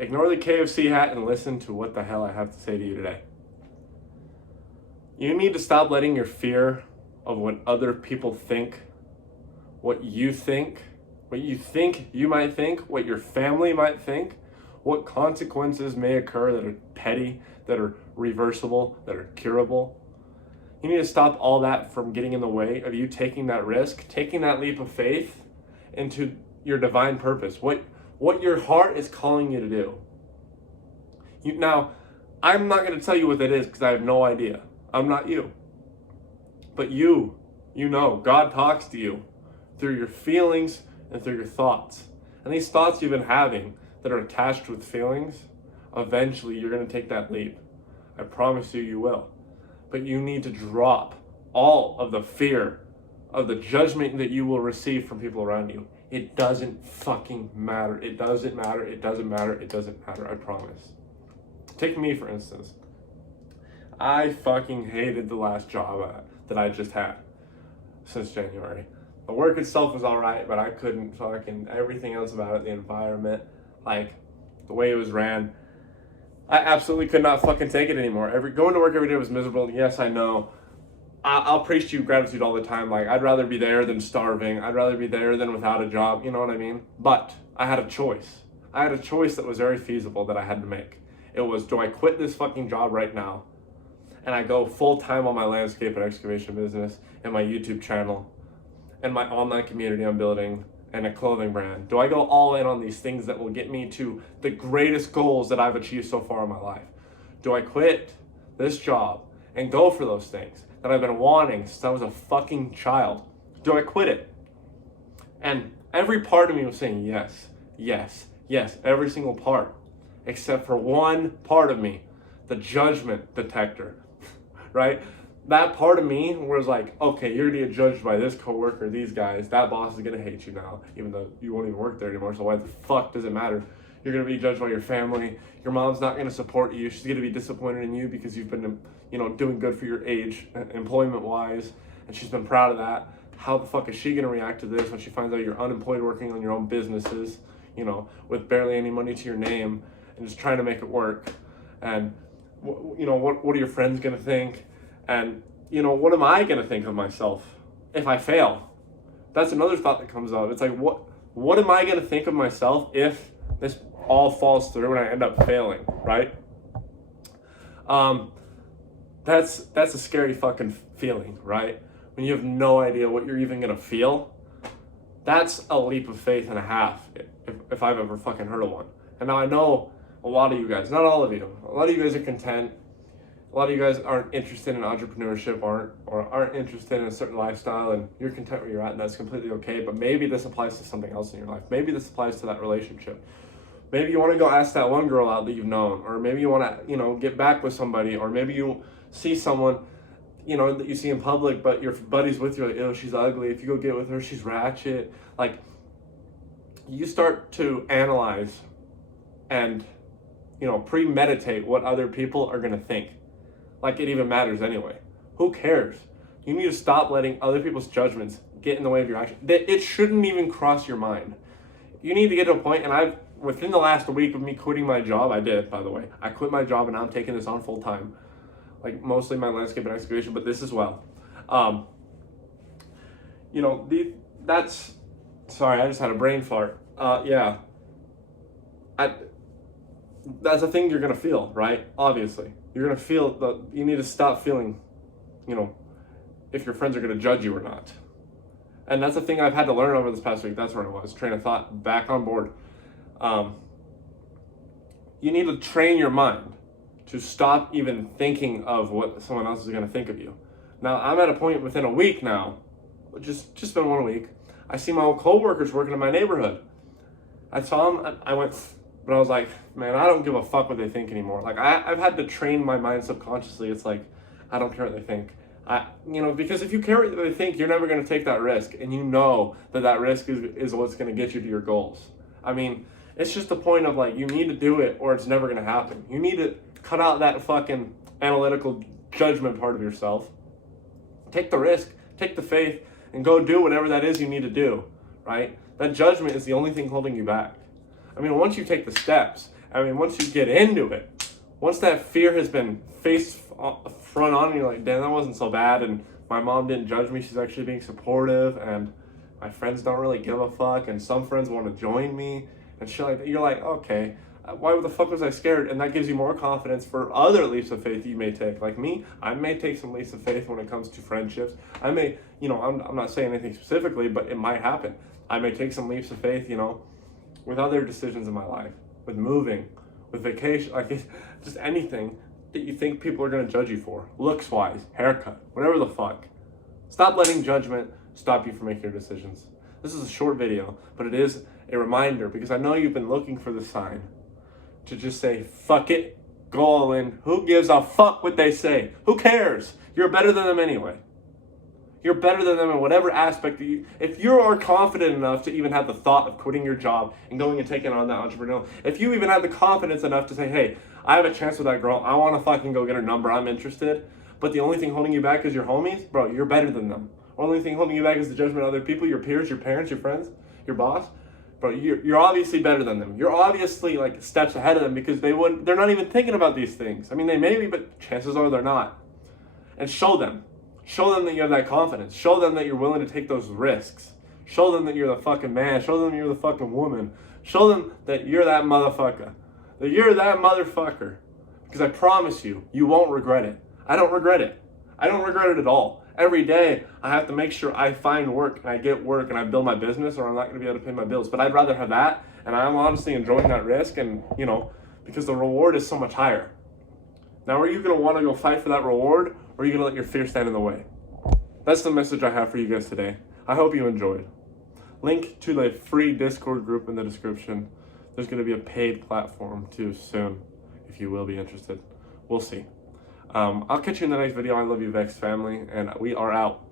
Ignore the KFC hat and listen to what the hell I have to say to you today. You need to stop letting your fear of what other people think, what you think you might think, what your family might think, what consequences may occur that are petty, that are reversible, that are curable. You need to stop all that from getting in the way of you taking that risk, taking that leap of faith into your divine purpose, what your heart is calling you to do. Now, I'm not going to tell you what that is because I have no idea. I'm not you. But you know, God talks to you through your feelings and through your thoughts. And these thoughts you've been having that are attached with feelings, eventually you're going to take that leap. I promise you, you will. But you need to drop all of the fear of the judgment that you will receive from people around you. It doesn't fucking matter. It doesn't matter. It doesn't matter. It doesn't matter. I promise. Take me, for instance. I fucking hated the last job that I just had since January. The work itself was all right, but I couldn't fucking, everything else about it, the environment, like the way it was ran, I absolutely could not fucking take it anymore. Going to work every day was miserable. Yes, I know. I'll preach to you gratitude all the time. Like, I'd rather be there than starving. I'd rather be there than without a job. You know what I mean? But I had a choice. I had a choice that was very feasible that I had to make. It was, do I quit this fucking job right now and I go full time on my landscape and excavation business and my YouTube channel and my online community I'm building and a clothing brand? Do I go all in on these things that will get me to the greatest goals that I've achieved so far in my life? Do I quit this job and go for those things that I've been wanting since I was a fucking child? Do I quit it? And every part of me was saying yes, yes, yes, every single part, except for one part of me, the judgment detector, right? That part of me was like, okay, you're gonna get judged by this coworker, these guys, that boss is gonna hate you now, even though you won't even work there anymore, so why the fuck does it matter? You're gonna be judged by your family, your mom's not gonna support you, she's gonna be disappointed in you because you've been, doing good for your age, employment-wise, and she's been proud of that. How the fuck is she gonna react to this when she finds out you're unemployed working on your own businesses, with barely any money to your name, and just trying to make it work? And, what are your friends gonna think? And, what am I going to think of myself if I fail? That's another thought that comes up. It's like, what am I going to think of myself if this all falls through and I end up failing, right? That's a scary fucking feeling, right? When you have no idea what you're even going to feel. That's a leap of faith and a half, if I've ever fucking heard of one. And now I know a lot of you guys, not all of you, a lot of you guys are content. A lot of you guys aren't interested in entrepreneurship, aren't interested in a certain lifestyle, and you're content where you're at, and that's completely okay. But maybe this applies to something else in your life. Maybe this applies to that relationship. Maybe you want to go ask that one girl out that you've known, or maybe you want to, get back with somebody, or maybe you see someone, that you see in public, but your buddy's with you, like, oh, she's ugly. If you go get with her, she's ratchet. Like, you start to analyze and, premeditate what other people are going to think. Like it even matters anyway. Who cares? You need to stop letting other people's judgments get in the way of your action. It shouldn't even cross your mind. You need to get to a point, and within the last week of me quitting my job, I did, by the way. I quit my job and now I'm taking this on full time. Like mostly my landscape and excavation, but this as well. Sorry, I just had a brain fart. That's a thing you're gonna feel, right? Obviously. You're gonna feel you need to stop feeling, if your friends are gonna judge you or not. And that's a thing I've had to learn over this past week. That's where I was, train of thought, back on board. You need to train your mind to stop even thinking of what someone else is gonna think of you. Now, I'm at a point within a week now, just been 1 week, I see my old coworkers working in my neighborhood. I saw them, I went, but I was like, man, I don't give a fuck what they think anymore. Like, I've had to train my mind subconsciously. It's like, I don't care what they think. Because if you care what they think, you're never going to take that risk. And you know that risk is what's going to get you to your goals. I mean, it's just the point of like, you need to do it or it's never going to happen. You need to cut out that fucking analytical judgment part of yourself. Take the risk, take the faith, and go do whatever that is you need to do, right? That judgment is the only thing holding you back. I mean, once you take the steps I mean, once you get into it, once that fear has been face front on, you're like, damn, that wasn't so bad, and my mom didn't judge me, she's actually being supportive, and my friends don't really give a fuck, and some friends want to join me, and shit like that. You're like, okay, why the fuck was I scared? And that gives you more confidence for other leaps of faith you may take. Like me, I may take some leaps of faith when it comes to friendships. I may, I'm not saying anything specifically, but it might happen. I may take some leaps of faith, with other decisions in my life, with moving, with vacation, like just anything that you think people are going to judge you for, looks wise, haircut, whatever the fuck. Stop letting judgment stop you from making your decisions. This is a short video, but it is a reminder, because I know you've been looking for the sign to just say, fuck it, go all in. Who gives a fuck what they say? Who cares? You're better than them anyway. You're better than them in whatever aspect that you, if you are confident enough to even have the thought of quitting your job and going and taking on that entrepreneurial, if you even have the confidence enough to say, hey, I have a chance with that girl, I want to fucking go get her number, I'm interested, but the only thing holding you back is your homies, bro, you're better than them. The only thing holding you back is the judgment of other people, your peers, your parents, your friends, your boss. Bro, you're obviously better than them. You're obviously like steps ahead of them, because they're not even thinking about these things. I mean, they may be, but chances are they're not. And show them that you have that confidence. Show them that you're willing to take those risks. Show them that you're the fucking man. Show them you're the fucking woman. Show them that you're that motherfucker. That you're that motherfucker. Because I promise you, you won't regret it. I don't regret it. I don't regret it at all. Every day, I have to make sure I find work, and I get work, and I build my business, or I'm not going to be able to pay my bills. But I'd rather have that, and I'm honestly enjoying that risk, and, because the reward is so much higher. Now, are you going to want to go fight for that reward, or are you going to let your fear stand in the way? That's the message I have for you guys today. I hope you enjoyed. Link to the free Discord group in the description. There's going to be a paid platform too soon, if you will be interested. We'll see. I'll catch you in the next video. I love you, Vex family, and we are out.